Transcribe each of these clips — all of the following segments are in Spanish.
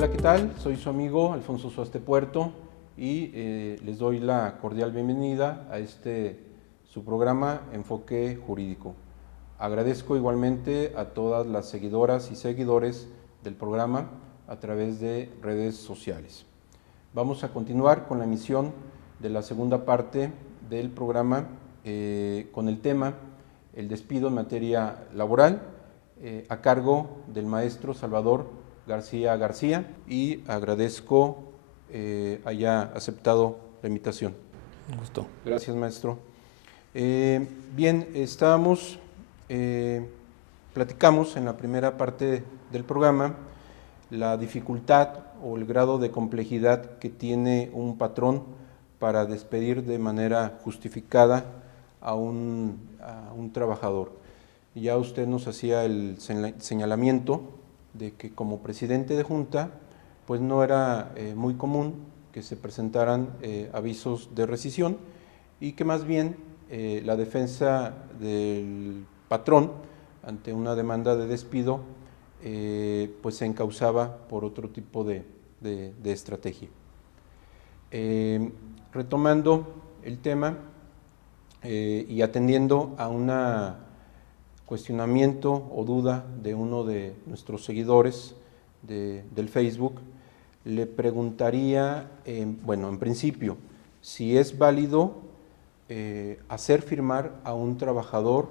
Hola, ¿qué tal? Soy su amigo Alfonso Suaste Puerto y les doy la cordial bienvenida a su programa Enfoque Jurídico. Agradezco igualmente a todas las seguidoras y seguidores del programa a través de redes sociales. Vamos a continuar con la emisión de la segunda parte del programa con el tema el despido en materia laboral a cargo del maestro Salvador García García, y agradezco haya aceptado la invitación. Un gusto. Gracias, maestro. Bien, platicamos en la primera parte del programa la dificultad o el grado de complejidad que tiene un patrón para despedir de manera justificada a un trabajador. Ya usted nos hacía el señalamiento de que como presidente de junta, pues no era muy común que se presentaran avisos de rescisión y que más bien la defensa del patrón ante una demanda de despido pues se encauzaba por otro tipo de estrategia. Retomando el tema y atendiendo a un cuestionamiento o duda de uno de nuestros seguidores del Facebook, le preguntaría, bueno, en principio, si es válido hacer firmar a un trabajador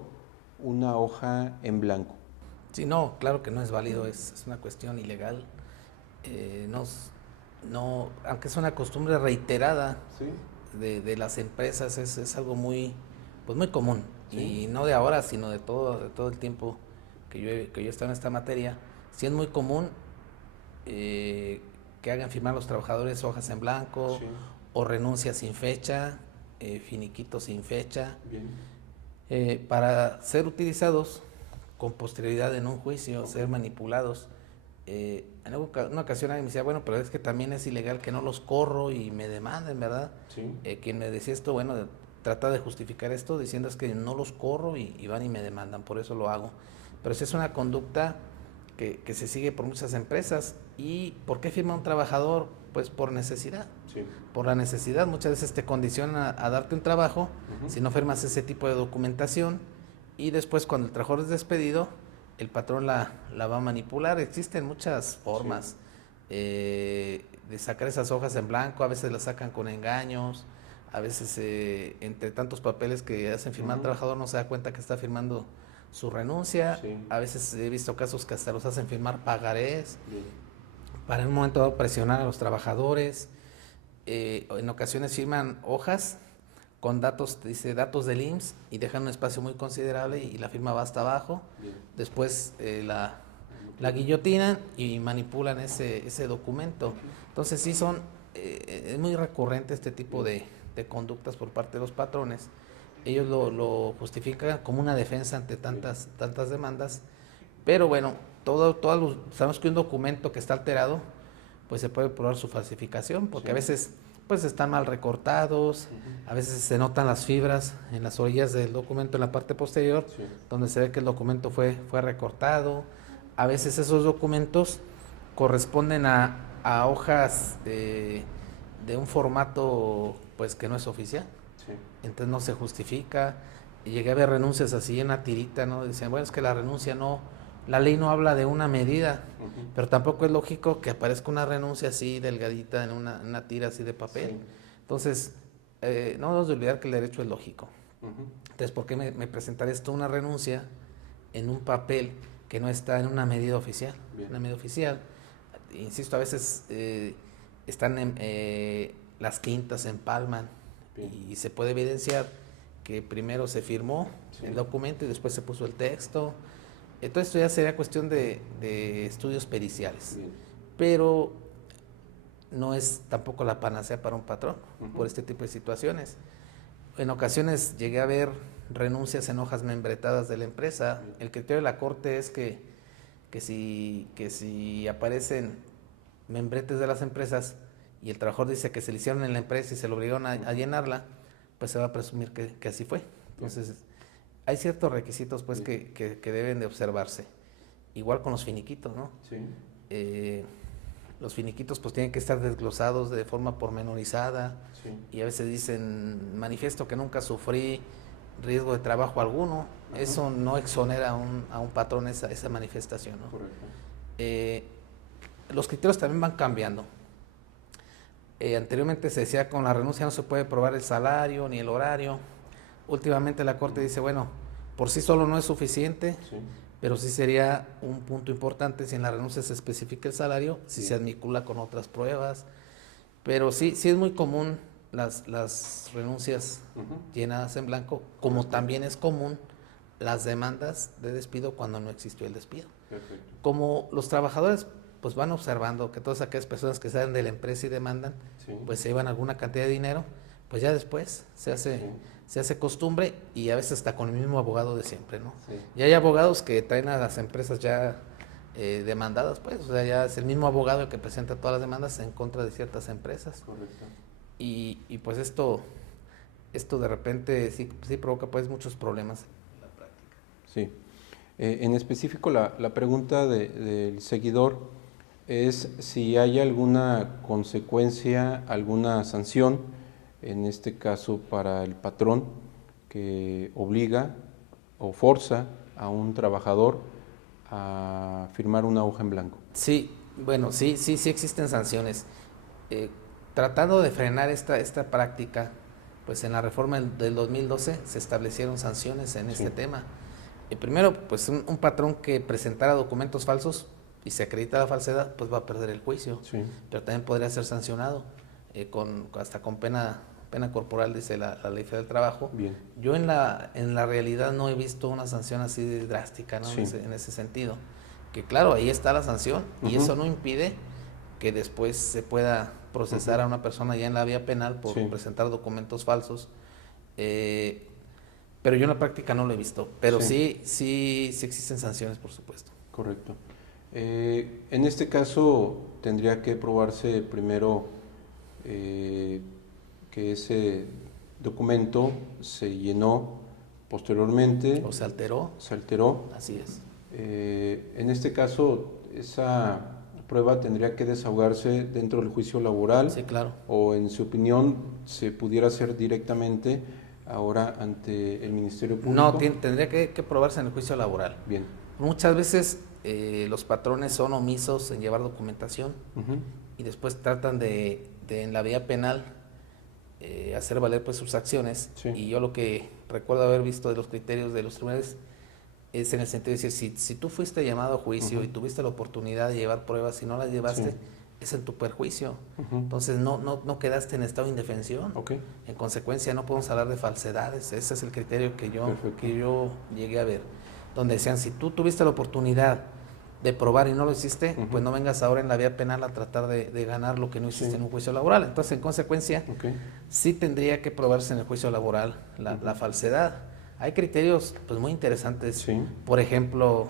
una hoja en blanco. Sí, no, claro que no es válido, es una cuestión ilegal. Aunque es una costumbre reiterada, ¿sí?, de las empresas, es algo muy, pues muy común. ¿Sí? Y no de ahora, sino de todo el tiempo que yo he estado en esta materia. Sí es muy común que hagan firmar a los trabajadores hojas en blanco, sí, o renuncias sin fecha, finiquitos sin fecha, para ser utilizados con posterioridad en un juicio, okay, ser manipulados. En una ocasión alguien me decía, bueno, pero es que también es ilegal que no los corro y me demanden, ¿verdad? Sí. Quien me decía esto, bueno, trata de justificar esto diciendo es que no los corro y van y me demandan, por eso lo hago. Pero esa es una conducta que se sigue por muchas empresas. ¿Y por qué firma un trabajador? Pues por necesidad. Sí. Por la necesidad, muchas veces te condiciona a darte un trabajo, si no firmas ese tipo de documentación, y después cuando el trabajador es despedido, el patrón la va a manipular. Existen muchas formas, sí, de sacar esas hojas en blanco. A veces las sacan con engaños, a veces entre tantos papeles que hacen firmar al trabajador no se da cuenta que está firmando su renuncia. Sí. A veces he visto casos que hasta los hacen firmar pagarés, bien, para en un momento dado presionar a los trabajadores. En ocasiones firman hojas con datos, dice datos del IMSS, y dejan un espacio muy considerable y la firma va hasta abajo. Bien. Después la guillotinan y manipulan ese documento. Entonces sí es muy recurrente este tipo de conductas por parte de los patrones. Ellos lo justifican como una defensa ante tantas demandas, pero bueno, sabemos que un documento que está alterado, pues se puede probar su falsificación, porque sí, a veces pues están mal recortados, a veces se notan las fibras en las orillas del documento en la parte posterior, sí, donde se ve que el documento fue recortado. A veces esos documentos corresponden a hojas de un formato pues que no es oficial, sí, entonces no se justifica. Y llegué a ver renuncias así en una tirita, ¿no? Decían, bueno, es que la renuncia no, la ley no habla de una medida, pero tampoco es lógico que aparezca una renuncia así delgadita en una tira así de papel. Sí. Entonces, no debemos de olvidar que el derecho es lógico. Entonces, ¿por qué me presentaré esto una renuncia en un papel que no está en una medida oficial? Bien. Una medida oficial, insisto, a veces están las quintas empalman. Bien. Y se puede evidenciar que primero se firmó, sí, el documento y después se puso el texto. Entonces esto ya sería cuestión de estudios periciales. Bien. Pero no es tampoco la panacea para un patrón por este tipo de situaciones. En ocasiones llegué a ver renuncias en hojas membretadas de la empresa. Bien. El criterio de la Corte es que si aparecen membretes de las empresas y el trabajador dice que se le hicieron en la empresa y se lo obligaron a llenarla, pues se va a presumir que así fue. Entonces, hay ciertos requisitos pues que deben de observarse. Igual con los finiquitos, ¿no? Sí. los finiquitos pues tienen que estar desglosados de forma pormenorizada, Sí. y a veces dicen, manifiesto que nunca sufrí riesgo de trabajo alguno. Ajá. Eso no exonera a un patrón esa manifestación, ¿no? Correcto. Los criterios también van cambiando. Anteriormente se decía con la renuncia no se puede probar el salario ni el horario. Últimamente la Corte dice, bueno, por sí solo no es suficiente, Sí. pero sí sería un punto importante si en la renuncia se especifica el salario, si Sí. se admicula con otras pruebas. Pero sí es muy común las renuncias llenadas en blanco, como también es común las demandas de despido cuando no existió el despido. Perfecto. Como los trabajadores pues van observando que todas aquellas personas que salen de la empresa y demandan, Sí. pues se llevan alguna cantidad de dinero, pues ya después se hace costumbre, y a veces hasta con el mismo abogado de siempre, ¿no? Sí. Y hay abogados que traen a las empresas ya demandadas, pues, o sea, ya es el mismo abogado el que presenta todas las demandas en contra de ciertas empresas. Correcto. Y pues esto de repente sí provoca pues muchos problemas en la práctica. Sí. En específico, la pregunta del seguidor es si hay alguna consecuencia, alguna sanción, en este caso para el patrón, que obliga o forza a un trabajador a firmar una hoja en blanco. Sí, bueno, sí existen sanciones. Tratando de frenar esta práctica, pues en la reforma del 2012 se establecieron sanciones en este tema. Primero, pues un patrón que presentara documentos falsos y se acredita la falsedad, pues va a perder el juicio. Sí. Pero también podría ser sancionado hasta con pena corporal, dice la Ley Federal del Trabajo. Bien. Yo en la realidad no he visto una sanción así de drástica, ¿no? Sí. En ese sentido. Que claro, ahí está la sanción, y eso no impide que después se pueda procesar a una persona ya en la vía penal por presentar documentos falsos. Pero yo en la práctica no lo he visto. Pero sí existen sanciones, por supuesto. Correcto. En este caso tendría que probarse primero que ese documento se llenó posteriormente. ¿O se alteró? Se alteró. Así es. En este caso, esa prueba tendría que desahogarse dentro del juicio laboral. Sí, claro. O en su opinión, se pudiera hacer directamente ahora ante el Ministerio Público. No, tendría que probarse en el juicio laboral. Bien. Muchas veces los patrones son omisos en llevar documentación y después tratan de en la vía penal hacer valer pues sus acciones. Sí. Y yo lo que recuerdo haber visto de los criterios de los tribunales es en el sentido de decir, si tú fuiste llamado a juicio y tuviste la oportunidad de llevar pruebas y no las llevaste, es en tu perjuicio. Entonces no quedaste en estado de indefensión. Okay. En consecuencia no podemos hablar de falsedades. Ese es el criterio que yo llegué a ver, donde decían, si tú tuviste la oportunidad de probar y no lo hiciste, pues no vengas ahora en la vía penal a tratar de ganar lo que no hiciste en un juicio laboral. Entonces, en consecuencia, sí tendría que probarse en el juicio laboral la falsedad. Hay criterios pues muy interesantes. Por ejemplo,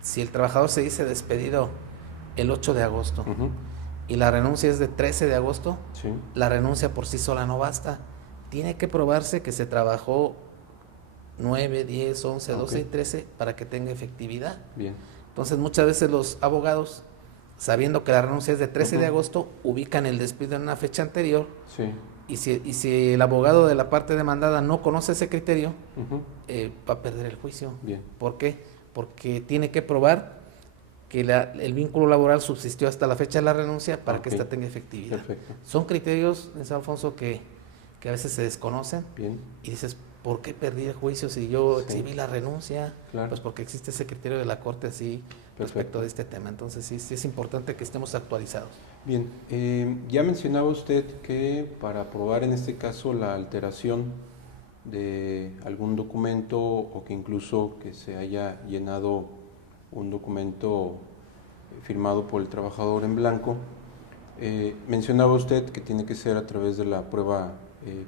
si el trabajador se dice despedido el 8 de agosto y la renuncia es de 13 de agosto, la renuncia por sí sola no basta. Tiene que probarse que se trabajó 9, 10, 11, 12 y 13 para que tenga efectividad. Bien. Entonces, muchas veces los abogados, sabiendo que la renuncia es de 13 de agosto, ubican el despido en una fecha anterior. Y si el abogado de la parte demandada no conoce ese criterio, va a perder el juicio. Bien. ¿Por qué? Porque tiene que probar que el vínculo laboral subsistió hasta la fecha de la renuncia para que ésta tenga efectividad. Perfecto. Son criterios, San Alfonso, que a veces se desconocen. Bien. Y dices, ¿por qué perdí el juicio si yo exhibí la renuncia? Claro. Pues porque existe ese criterio de la Corte así respecto de este tema. Entonces sí es importante que estemos actualizados. Bien, ya mencionaba usted que para probar en este caso la alteración de algún documento o que incluso que se haya llenado un documento firmado por el trabajador en blanco, mencionaba usted que tiene que ser a través de la prueba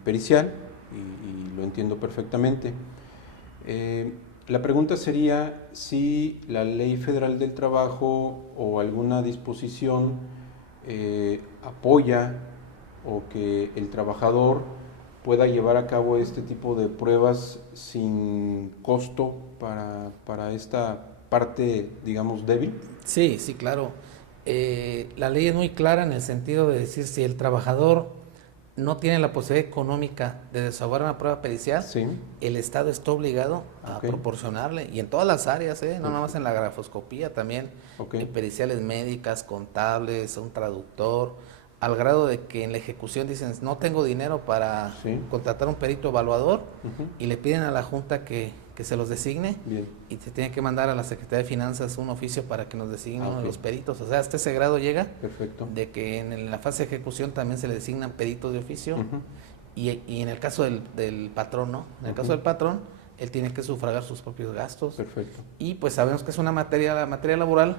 pericial y lo entiendo perfectamente. La pregunta sería si la Ley Federal del Trabajo o alguna disposición apoya o que el trabajador pueda llevar a cabo este tipo de pruebas sin costo para esta parte, digamos, débil. Sí, claro. La ley es muy clara en el sentido de decir si el trabajador no tiene la posibilidad económica de desahogar una prueba pericial, Sí. el Estado está obligado a Ok. proporcionarle, y en todas las áreas, no nada más en la grafoscopía, también Ok. periciales médicas, contables, un traductor, al grado de que en la ejecución dicen, no tengo dinero para Sí. contratar un perito evaluador, Ujú. y le piden a la Junta que se los designe, Bien. y se tiene que mandar a la Secretaría de Finanzas un oficio para que nos designe uno de Ok. los peritos. O sea, hasta ese grado llega Perfecto. de que en la fase de ejecución también se le designan peritos de oficio. Ujú. Y en el caso del patrón, ¿no? En el Ujú. caso del patrón, él tiene que sufragar sus propios gastos. Perfecto. Y pues sabemos que es una materia laboral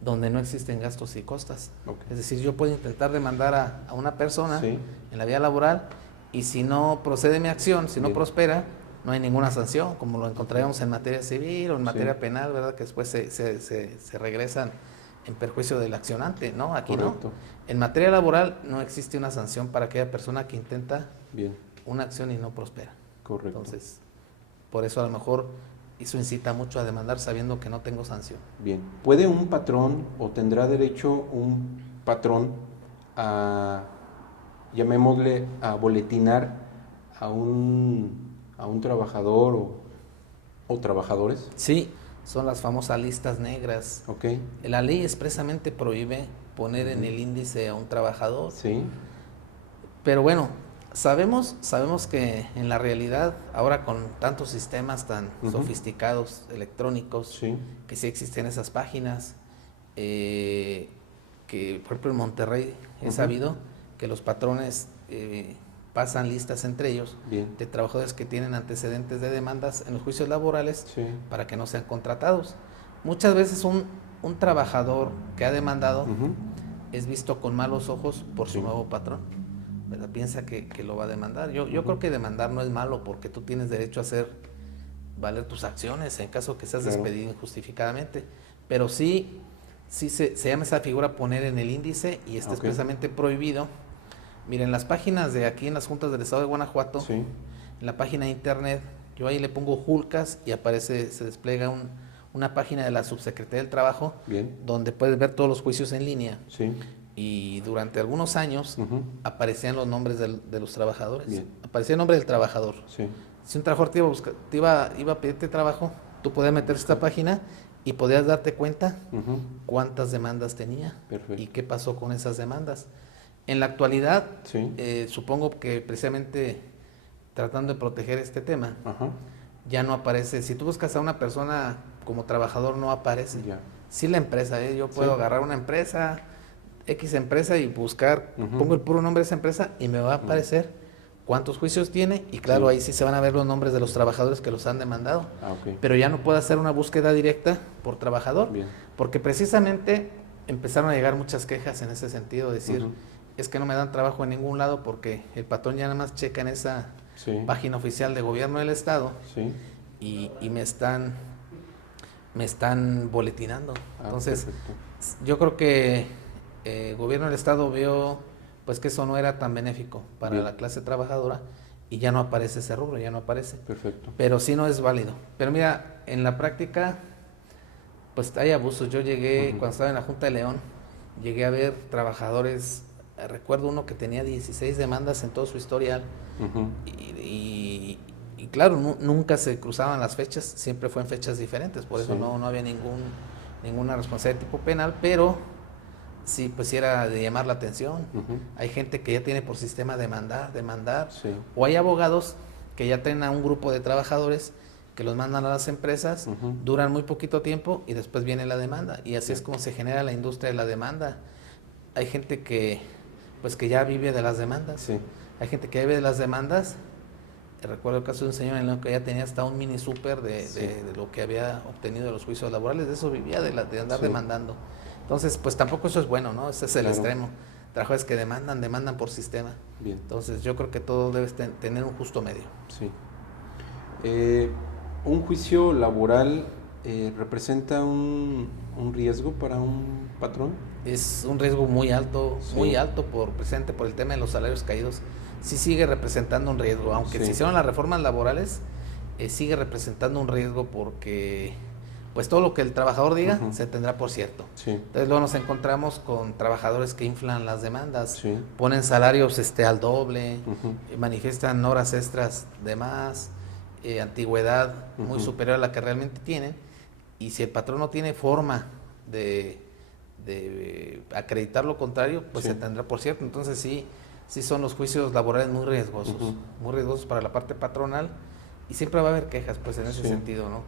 donde no existen gastos y costas. Ok. Es decir, yo puedo intentar demandar a una persona Sí. en la vía laboral, y si no procede mi acción, si no Bien. prospera, no hay ninguna sanción, como lo encontraríamos en materia civil o en materia Sí. penal, ¿verdad? Que después se regresan en perjuicio del accionante, ¿no? Aquí Correcto. no. En materia laboral no existe una sanción para aquella persona que intenta Bien. una acción y no prospera. Correcto. Entonces, por eso a lo mejor eso incita mucho a demandar sabiendo que no tengo sanción. Bien. ¿Puede un patrón o tendrá derecho un patrón a, llamémosle, a boletinar a un trabajador o trabajadores? Sí, son las famosas listas negras. Ok. La ley expresamente prohíbe poner en Ujú. el índice a un trabajador, Sí. pero bueno, sabemos que en la realidad, ahora con tantos sistemas tan Ujú. sofisticados, electrónicos, Sí. que sí existen esas páginas, que por ejemplo en Monterrey he Ujú. sabido que los patrones pasan listas entre ellos Bien. de trabajadores que tienen antecedentes de demandas en los juicios laborales Sí. para que no sean contratados. Muchas veces un trabajador que ha demandado Ujú. es visto con malos ojos por su Sí. nuevo patrón, ¿verdad? Piensa que lo va a demandar. Yo Ujú. creo que demandar no es malo, porque tú tienes derecho a hacer valer tus acciones en caso que seas Claro. despedido injustificadamente, pero sí se llama esa figura poner en el índice, y está Ok. expresamente prohibido. Miren, las páginas de aquí en las juntas del estado de Guanajuato, Sí. en la página de internet, yo ahí le pongo Julcas y aparece, se despliega una página de la Subsecretaría del Trabajo, Bien. donde puedes ver todos los juicios en línea, Sí. y durante algunos años Ujú. aparecían los nombres de los trabajadores. Bien. Aparecía el nombre del trabajador. Sí. Si un trabajador iba a pedirte trabajo, tú podías meterse a esta página y podías darte cuenta Ujú. cuántas demandas tenía Perfecto. y qué pasó con esas demandas. En la actualidad, Sí. supongo que precisamente tratando de proteger este tema, Ajá. ya no aparece. Si tú buscas a una persona como trabajador, no aparece. Ya. Sí, la empresa, yo puedo Sí. agarrar una empresa, X empresa, y buscar, Ujú. pongo el puro nombre de esa empresa y me va a aparecer cuántos juicios tiene, y claro, Sí. ahí sí se van a ver los nombres de los trabajadores que los han demandado. Ah, ok. Pero ya no puedo hacer una búsqueda directa por trabajador, Bien. porque precisamente empezaron a llegar muchas quejas en ese sentido, decir, Ujú. es que no me dan trabajo en ningún lado porque el patrón ya nada más checa en esa Sí. página oficial de gobierno del estado, Sí. y me están boletinando. Ah, Entonces, perfecto. yo creo que el gobierno del estado vio pues que eso no era tan benéfico para Bien. la clase trabajadora, y ya no aparece ese rubro, ya no aparece. Perfecto. Pero sí no es válido. Pero mira, en la práctica pues hay abusos. Yo llegué, Ujú. cuando estaba en la Junta de León, llegué a ver trabajadores, recuerdo uno que tenía 16 demandas en todo su historial, Ujú. y claro, nunca se cruzaban las fechas, siempre fue en fechas diferentes, por eso Sí. no había ninguna responsabilidad de tipo penal, pero sí, pues sí era de llamar la atención. Ujú. Hay gente que ya tiene por sistema demandar, Sí. o hay abogados que ya tienen a un grupo de trabajadores que los mandan a las empresas, Ujú. duran muy poquito tiempo y después viene la demanda, y así Sí. es como se genera la industria de la demanda. Hay gente que pues que ya vive de las demandas. Sí. Hay gente que vive de las demandas. Recuerdo el caso de un señor en León que ya tenía hasta un mini súper Sí. de lo que había obtenido de los juicios laborales, de eso vivía, de andar Sí. demandando. Entonces, pues tampoco eso es bueno, ¿no? Ese es el Claro. extremo. Trabajadores que demandan por sistema. Bien. Entonces, yo creo que todo debe tener un justo medio. Sí. ¿Un juicio laboral representa un riesgo para un patrón? Es un riesgo muy alto, Sí. presente por el tema de los salarios caídos. Sí sigue representando un riesgo, aunque Sí. se hicieron las reformas laborales, sigue representando un riesgo, porque pues todo lo que el trabajador diga Ujú. se tendrá por cierto. Sí. Entonces luego nos encontramos con trabajadores que inflan las demandas, Sí. ponen salarios al doble, Ujú. manifiestan horas extras de más, antigüedad muy Ujú. superior a la que realmente tienen, y si el patrón no tiene forma de acreditar lo contrario, pues Sí. se tendrá por cierto. Entonces sí son los juicios laborales muy riesgosos, Ujú. muy riesgosos para la parte patronal, y siempre va a haber quejas pues en ese Sí. sentido, ¿no?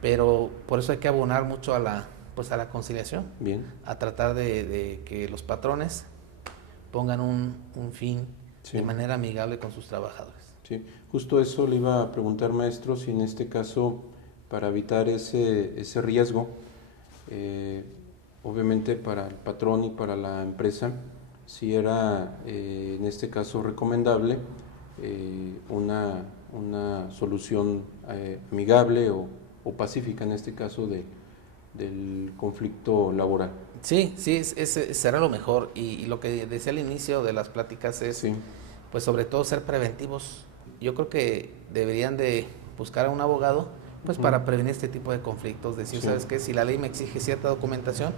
Pero por eso hay que abonar mucho a la conciliación, Bien. a tratar de que los patrones pongan un fin Sí. de manera amigable con sus trabajadores. Sí, justo eso le iba a preguntar, maestro, si en este caso, para evitar ese riesgo, obviamente para el patrón y para la empresa, si era en este caso recomendable una solución amigable o pacífica en este caso del conflicto laboral. Sí, será lo mejor, y lo que decía al inicio de las pláticas es, Sí. pues sobre todo ser preventivos. Yo creo que deberían de buscar a un abogado pues Ujú. para prevenir este tipo de conflictos, decir, Sí. ¿sabes qué? Si la ley me exige cierta documentación,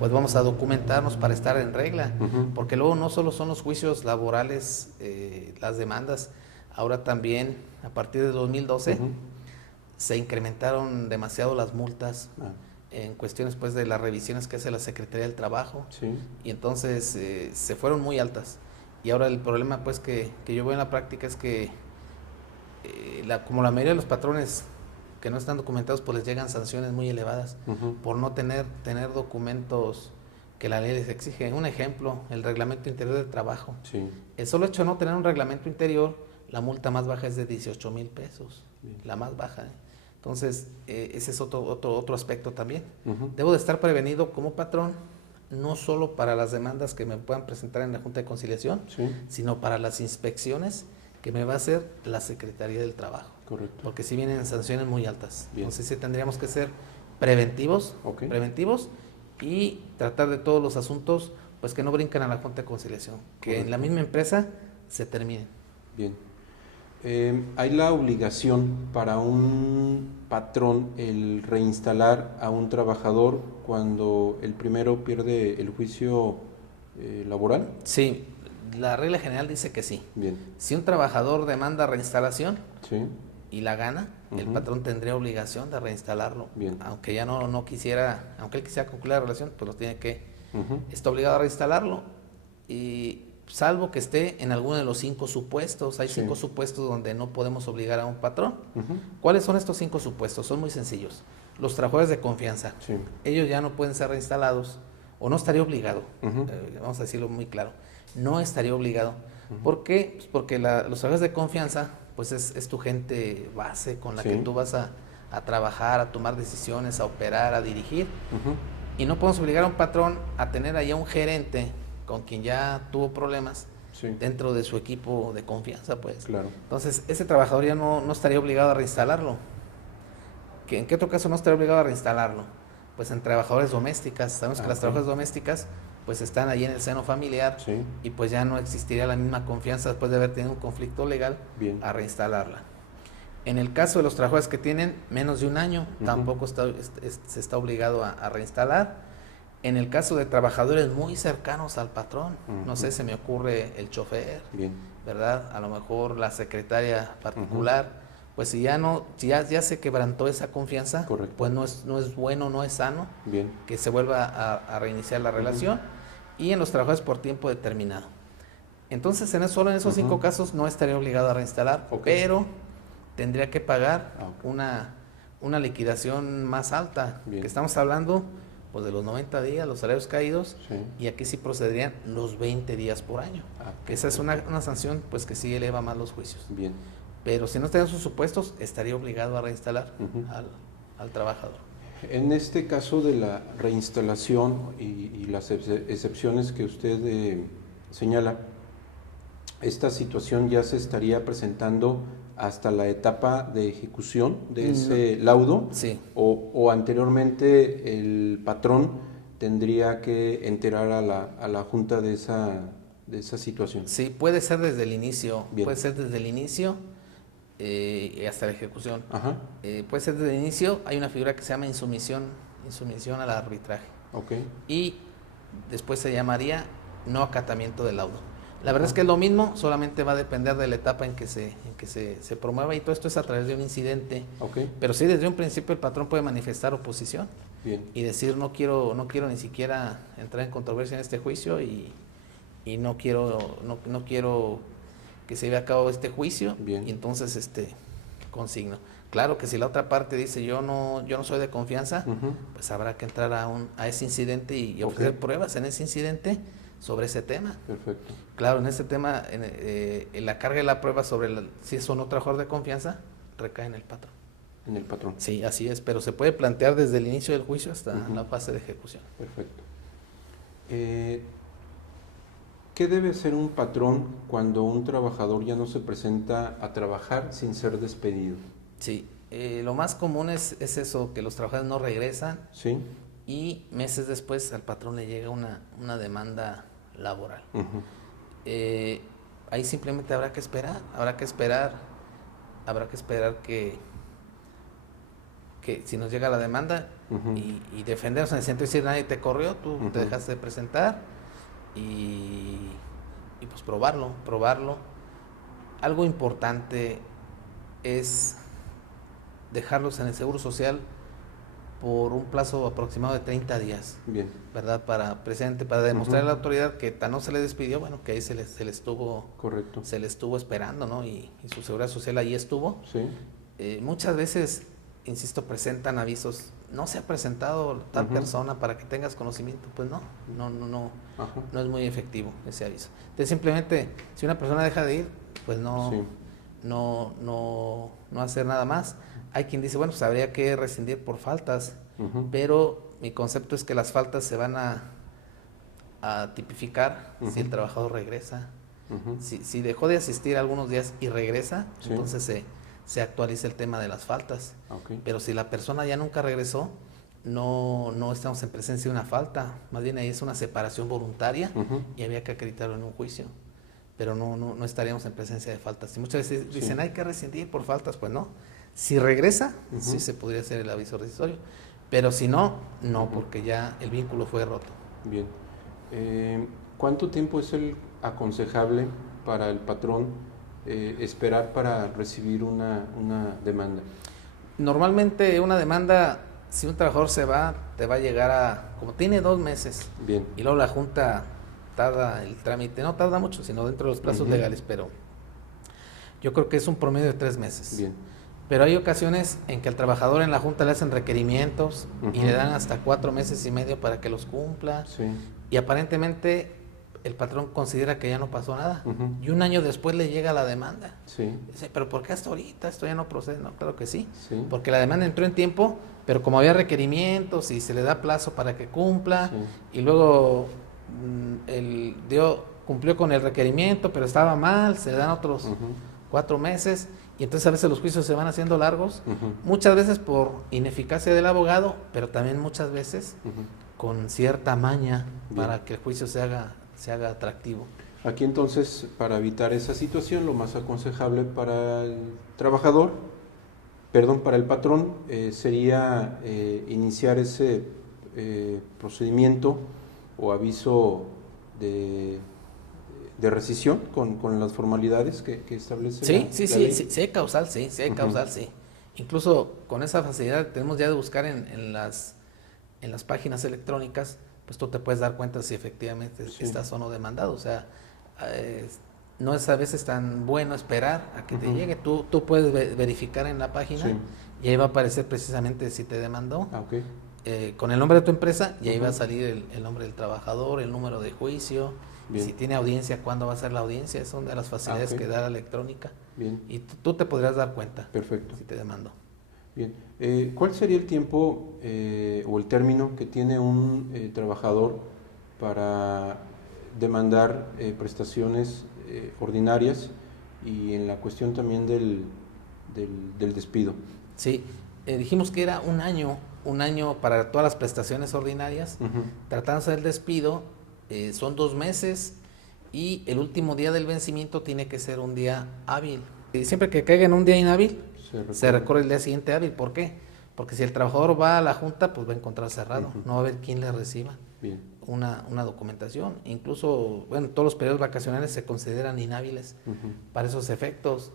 pues vamos a documentarnos para estar en regla, Ujú. porque luego no solo son los juicios laborales, las demandas, ahora también a partir de 2012 Ujú. se incrementaron demasiado las multas Ah, en cuestiones pues de las revisiones que hace la Secretaría del Trabajo, sí. y entonces se fueron muy altas. Y ahora el problema pues que yo veo en la práctica es que como la mayoría de los patrones que no están documentados, pues les llegan sanciones muy elevadas Ujú. por no tener documentos que la ley les exige. Un ejemplo, el reglamento interior del trabajo. Sí. El solo hecho de no tener un reglamento interior, la multa más baja es de 18,000 pesos, Bien. la más baja. Entonces, ese es otro aspecto también. Ujú. Debo de estar prevenido como patrón, no solo para las demandas que me puedan presentar en la Junta de Conciliación, Sí. sino para las inspecciones que me va a hacer la Secretaría del Trabajo. Correcto. Porque sí vienen sanciones muy altas. Bien. Entonces sí tendríamos que ser preventivos, Ok. y tratar de todos los asuntos pues que no brincan a la Junta de Conciliación, que Correcto. en la misma empresa se terminen. Bien. ¿Hay la obligación para un patrón el reinstalar a un trabajador cuando el primero pierde el juicio laboral? Sí, la regla general dice que sí. Bien. Si un trabajador demanda reinstalación Sí. y la gana, el Ujú. patrón tendría obligación de reinstalarlo. Bien. Aunque ya no quisiera, aunque él quisiera concluir la relación, pues lo tiene que, Ujú. está obligado a reinstalarlo, y salvo que esté en alguno de los 5 supuestos. Hay Sí. 5 supuestos donde no podemos obligar a un patrón. Ujú. ¿Cuáles son estos 5 supuestos? Son muy sencillos. Los trabajadores de confianza, Sí. ellos ya no pueden ser reinstalados, o no estaría obligado, Ujú. vamos a decirlo muy claro, no estaría obligado. Ujú. ¿Por qué? Pues porque los trabajadores de confianza pues es tu gente base con la Sí. que tú vas a trabajar, a tomar decisiones, a operar, a dirigir, Ujú. y no podemos obligar a un patrón a tener allá un gerente con quien ya tuvo problemas Sí. dentro de su equipo de confianza, pues. Claro. Entonces, ese trabajador ya no estaría obligado a reinstalarlo. ¿En qué otro caso no estaría obligado a reinstalarlo? Pues en trabajadores domésticas. Sabemos que las Ok. trabajadoras domésticas pues están ahí en el seno familiar, Sí. y pues ya no existiría la misma confianza después de haber tenido un conflicto legal Bien. a reinstalarla. En el caso de los trabajadores que tienen menos de un año, Ujú. tampoco se está obligado a reinstalar. En el caso de trabajadores muy cercanos al patrón, no sé, Ujú. se me ocurre el chofer, Bien. ¿verdad? A lo mejor la secretaria particular, pues si ya se quebrantó esa confianza, Correcto. pues no es bueno, no es sano Bien. que se vuelva a reiniciar la relación. Y en los trabajadores por tiempo determinado. Entonces, solo en esos 5 Ujú. casos no estaría obligado a reinstalar, Ok. pero tendría que pagar Ok. una liquidación más alta, Bien. que estamos hablando pues de los 90 días, los salarios caídos, Sí. y aquí sí procederían los 20 días por año. Ah, Que esa es una sanción pues que sí eleva más los juicios. Bien. Pero si no está en sus supuestos, estaría obligado a reinstalar Ujú. al trabajador. En este caso de la reinstalación y las excepciones que usted señala, esta situación ya se estaría presentando hasta la etapa de ejecución de ese laudo, Sí. o anteriormente el patrón tendría que enterar a la junta de esa situación. Sí, puede ser desde el inicio. Bien. Puede ser desde el inicio. hasta la ejecución. Ajá. Puede ser desde el inicio, hay una figura que se llama insumisión al arbitraje. Okay. Y después se llamaría no acatamiento del laudo. La verdad es que es lo mismo, solamente va a depender de la etapa en que se promueva, y todo esto es a través de un incidente. Okay. Pero sí, desde un principio el patrón puede manifestar oposición. Bien. Y decir no quiero ni siquiera entrar en controversia en este juicio y no quiero que se lleve a cabo este juicio. Bien. Y entonces consigno. Claro que si la otra parte dice yo no soy de confianza, pues habrá que entrar a ese incidente y ofrecer pruebas en ese incidente sobre ese tema. Perfecto. Claro, en ese tema en la carga de la prueba sobre si es o no trabajador de confianza recae en el patrón. En el patrón. Sí, así es, pero se puede plantear desde el inicio del juicio hasta la fase de ejecución. Perfecto. ¿Qué debe hacer un patrón cuando un trabajador ya no se presenta a trabajar sin ser despedido? Sí, lo más común es eso, que los trabajadores no regresan. Sí. Y meses después al patrón le llega una demanda laboral. Ahí simplemente habrá que esperar que si nos llega la demanda y defendernos en el sentido de decir nadie te corrió, tú te dejaste de presentar y pues probarlo. Algo importante es dejarlos en el Seguro Social por un plazo aproximado de 30 días. Bien. ¿Verdad? Para demostrar a la autoridad que no se le despidió, bueno, que ahí se le estuvo. Correcto. Se le estuvo esperando, ¿no? Y su seguridad social ahí estuvo. Sí. Muchas veces, insisto, presentan avisos, no se ha presentado tal persona para que tengas conocimiento. Pues no es muy efectivo ese aviso. Entonces simplemente, si una persona deja de ir, pues no hacer nada más. Hay quien dice, bueno, pues habría que rescindir por faltas, pero mi concepto es que las faltas se van a tipificar si el trabajador regresa. Si dejó de asistir algunos días y regresa, entonces se actualiza el tema de las faltas. Okay. Pero si la persona ya nunca regresó, no estamos en presencia de una falta, más bien ahí es una separación voluntaria y había que acreditarlo en un juicio. Pero no estaríamos en presencia de faltas. Y muchas veces dicen, hay que rescindir por faltas, pues no. Si regresa, sí se podría hacer el aviso rescissorio, pero si no, porque ya el vínculo fue roto. Bien. ¿Cuánto tiempo es el aconsejable para el patrón esperar para recibir una demanda? Normalmente una demanda, si un trabajador se va, te va a llegar como tiene 2 meses. Bien. Y luego la Junta tarda el trámite, no tarda mucho, sino dentro de los plazos legales, pero yo creo que es un promedio de 3 meses. Bien. Pero hay ocasiones en que al trabajador en la Junta le hacen requerimientos y le dan hasta 4 meses y medio para que los cumpla. Sí. Y aparentemente el patrón considera que ya no pasó nada. Y un año después le llega la demanda. Sí. Dice, pero ¿por qué hasta ahorita esto ya no procede? No, claro que sí. Porque la demanda entró en tiempo, pero como había requerimientos y se le da plazo para que cumpla, y luego cumplió con el requerimiento, pero estaba mal, se le dan otros 4 meses. Y entonces a veces los juicios se van haciendo largos, muchas veces por ineficacia del abogado, pero también muchas veces con cierta maña para que el juicio se haga atractivo. Aquí entonces, para evitar esa situación, lo más aconsejable para el trabajador, para el patrón, sería iniciar ese procedimiento o aviso de rescisión con las formalidades que establece la ley. Sí, hay causal, sí hay causal, sí. Incluso con esa facilidad tenemos ya de buscar en las páginas electrónicas, pues tú te puedes dar cuenta si efectivamente estás o no demandado. O sea, no es a veces tan bueno esperar a que te llegue. Tú puedes verificar en la página y ahí va a aparecer precisamente si te demandó. Con el nombre de tu empresa y ahí va a salir el nombre del trabajador, el número de juicio. Bien. Si tiene audiencia, ¿cuándo va a ser la audiencia? Es una de las facilidades que da la electrónica. Bien. Y tú te podrías dar cuenta. Perfecto. Si te demandó. Bien. ¿Cuál sería el tiempo o el término que tiene un trabajador para demandar prestaciones ordinarias y en la cuestión también del despido? Sí, dijimos que era un año para todas las prestaciones ordinarias. Tratándose del despido, son 2 meses y el último día del vencimiento tiene que ser un día hábil. Y siempre que caiga en un día inhábil, se recorre. recorre el día siguiente hábil. ¿Por qué? Porque si el trabajador va a la junta, pues va a encontrar cerrado. No va a haber quien le reciba una documentación. Incluso, bueno, todos los periodos vacacionales se consideran inhábiles para esos efectos.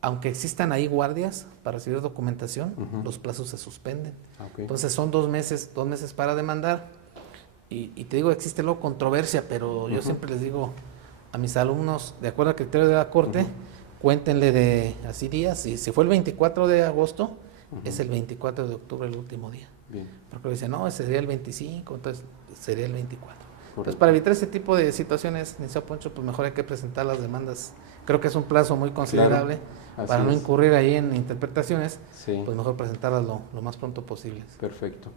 Aunque existan ahí guardias para recibir documentación, los plazos se suspenden. Entonces son 2 meses para demandar. Y te digo, existe luego controversia, pero yo siempre les digo a mis alumnos, de acuerdo al criterio de la Corte, cuéntenle de así días. Si fue el 24 de agosto, es el 24 de octubre el último día. Porque dicen, no, ese sería el 25, entonces sería el 24. Entonces, para evitar ese tipo de situaciones, licenciado Poncho, pues mejor hay que presentar las demandas. Creo que es un plazo muy considerable. Para no incurrir ahí en interpretaciones, pues mejor presentarlas lo más pronto posible. Perfecto.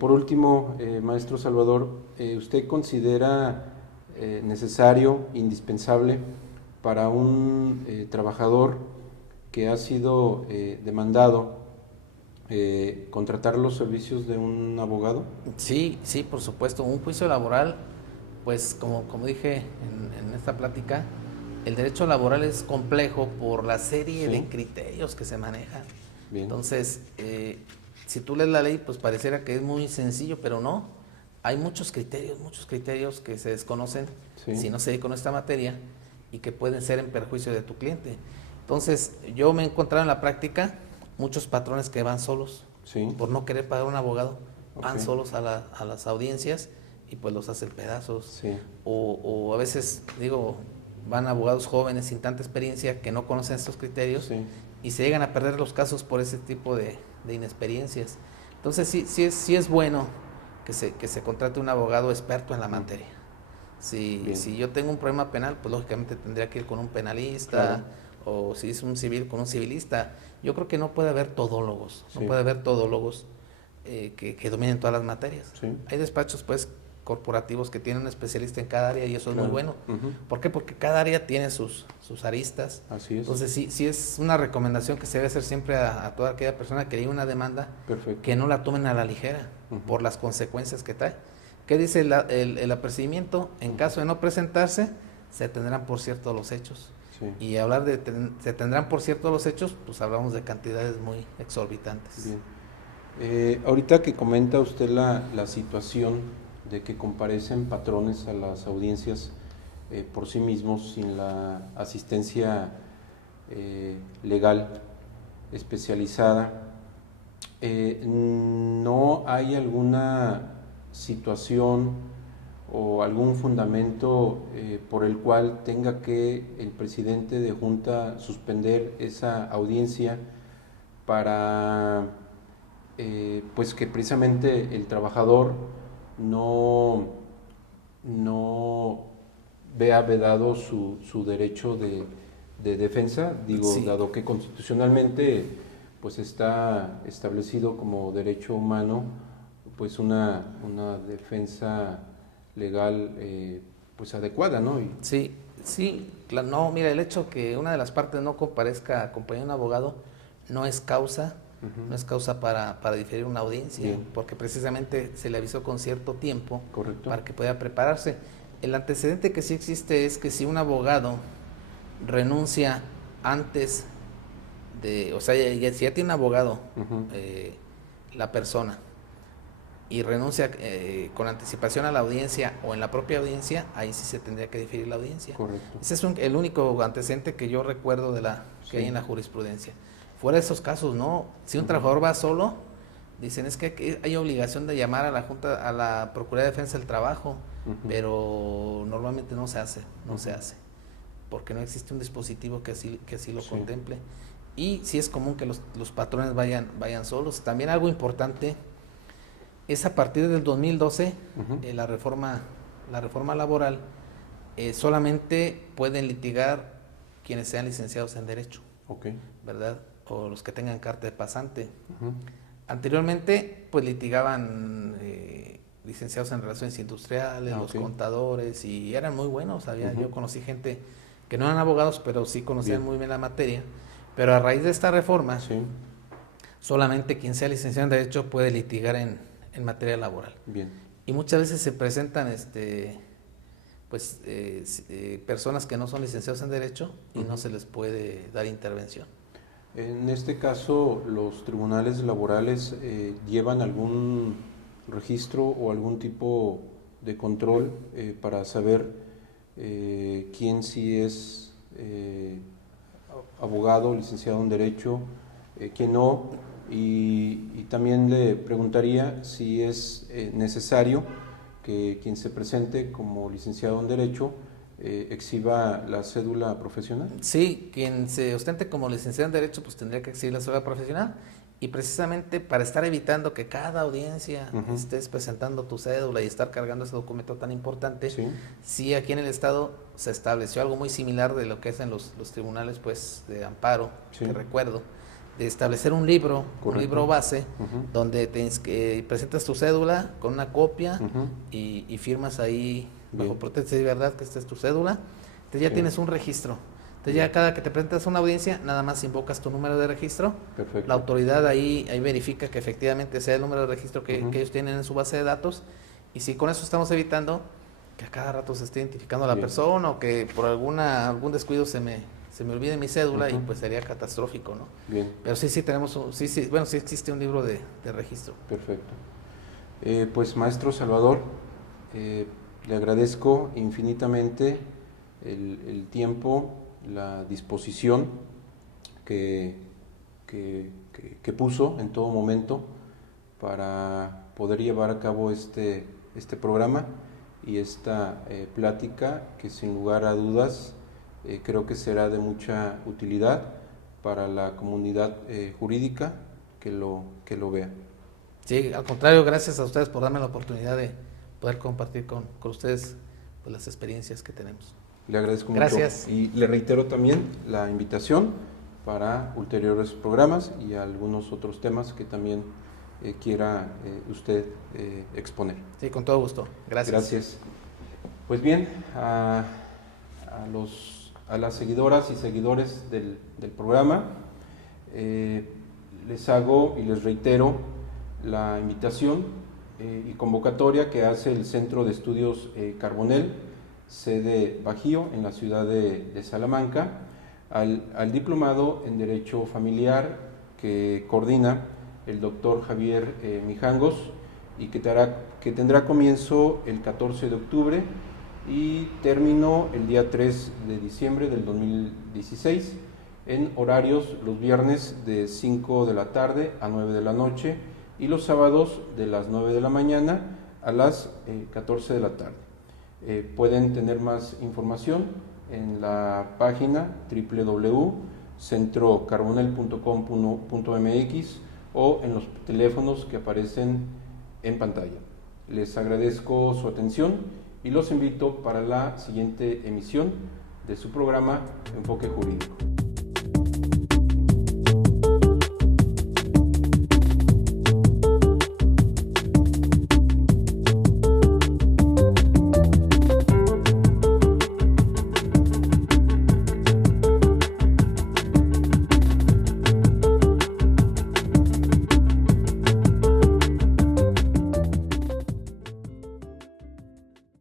Por último, maestro Salvador, ¿usted considera necesario, indispensable para un trabajador que ha sido demandado contratar los servicios de un abogado? Sí, por supuesto. Un juicio laboral, pues como dije en esta plática, el derecho laboral es complejo por la serie de criterios que se manejan. Entonces, si tú lees la ley, pues pareciera que es muy sencillo, pero no. Hay muchos criterios que se desconocen si no se dedica con esta materia y que pueden ser en perjuicio de tu cliente. Entonces, yo me he encontrado en la práctica muchos patrones que van solos por no querer pagar un abogado, van solos a las audiencias y pues los hacen pedazos. O a veces, digo, van abogados jóvenes sin tanta experiencia que no conocen estos criterios y se llegan a perder los casos por ese tipo de inexperiencias. Entonces sí es bueno que se contrate un abogado experto en la materia. Si yo tengo un problema penal, pues lógicamente tendría que ir con un penalista, o si es un civil, con un civilista. Yo creo que no puede haber todólogos, que dominen todas las materias. Hay despachos pues corporativos que tienen un especialista en cada área y eso es muy bueno. ¿Por qué? Porque cada área tiene sus aristas. Así es. Entonces sí es una recomendación que se debe hacer siempre a toda aquella persona que llegue una demanda, que no la tomen a la ligera por las consecuencias que trae. ¿Qué dice el apercibimiento? En caso de no presentarse, se tendrán por cierto los hechos. Y hablar de se tendrán por cierto los hechos, pues hablamos de cantidades muy exorbitantes. Ahorita que comenta usted la situación de que comparecen patrones a las audiencias por sí mismos sin la asistencia legal especializada, ¿no hay alguna situación o algún fundamento por el cual tenga que el presidente de Junta suspender esa audiencia para pues que precisamente el trabajador no vea vedado su derecho de defensa, dado que constitucionalmente pues está establecido como derecho humano pues una defensa legal pues adecuada, ¿no? No, mira, el hecho que una de las partes no comparezca acompañado de un abogado no es causa para diferir una audiencia, porque precisamente se le avisó con cierto tiempo para que pueda prepararse. El antecedente que sí existe es que si un abogado renuncia antes de, o sea, si ya tiene un abogado la persona y renuncia con anticipación a la audiencia o en la propia audiencia, ahí sí se tendría que diferir la audiencia. Ese es el único antecedente que yo recuerdo que hay en la jurisprudencia. Fuera de esos casos, no. Si un trabajador va solo, dicen es que hay obligación de llamar a la Junta, a la Procuraduría de Defensa del Trabajo, pero normalmente no se hace, porque no existe un dispositivo que así lo contemple. Y sí es común que los patrones vayan solos. También algo importante es a partir del 2012 la reforma laboral solamente pueden litigar quienes sean licenciados en Derecho, ¿verdad? O los que tengan carta de pasante. Anteriormente pues litigaban licenciados en Relaciones Industriales, los contadores, y eran muy buenos. Yo conocí gente que no eran abogados, pero sí conocían muy bien la materia. Pero a raíz de esta reforma, solamente quien sea licenciado en Derecho puede litigar en materia laboral. Y muchas veces se presentan pues pues personas que no son licenciados en Derecho y no se les puede dar intervención. En este caso, ¿los tribunales laborales llevan algún registro o algún tipo de control para saber quién sí es abogado, licenciado en Derecho, quién no? Y también le preguntaría si es necesario que quien se presente como licenciado en Derecho exhiba la cédula profesional. Sí, quien se ostente como licenciado en Derecho pues tendría que exhibir la cédula profesional, y precisamente para estar evitando que cada audiencia estés presentando tu cédula y estar cargando ese documento tan importante, sí aquí en el Estado se estableció algo muy similar de lo que es en los tribunales pues de amparo, que recuerdo, de establecer un libro base, donde presentas tu cédula con una copia y firmas ahí bajo protesta de verdad que esta es tu cédula. Entonces ya tienes un registro. Entonces ya cada que te presentas a una audiencia, nada más invocas tu número de registro. Perfecto. La autoridad ahí verifica que efectivamente sea el número de registro que ellos tienen en su base de datos, y si con eso estamos evitando que a cada rato se esté identificando a la persona, o que por algún descuido se me olvide mi cédula, y pues sería catastrófico, ¿no? Bien. Pero sí tenemos, sí existe un libro de registro. Perfecto. Pues maestro Salvador, le agradezco infinitamente el tiempo, la disposición que puso en todo momento para poder llevar a cabo este programa y esta plática, que sin lugar a dudas creo que será de mucha utilidad para la comunidad jurídica que lo vea. Sí, al contrario, gracias a ustedes por darme la oportunidad de poder compartir con ustedes pues las experiencias que tenemos. Le agradezco mucho. Gracias. Y le reitero también la invitación para ulteriores programas y algunos otros temas que también quiera usted exponer. Sí, con todo gusto. Gracias. Gracias. Pues bien, a las seguidoras y seguidores del programa, les hago y les reitero la invitación y convocatoria que hace el Centro de Estudios Carbonell, sede Bajío, en la ciudad de Salamanca, al diplomado en Derecho Familiar que coordina el doctor Javier Mijangos, y que tendrá comienzo el 14 de octubre y término el día 3 de diciembre del 2016, en horarios los viernes de 5 de la tarde a 9 de la noche y los sábados de las 9 de la mañana a las 14 de la tarde. Pueden tener más información en la página www.centrocarbonell.com.mx o en los teléfonos que aparecen en pantalla. Les agradezco su atención y los invito para la siguiente emisión de su programa Enfoque Jurídico.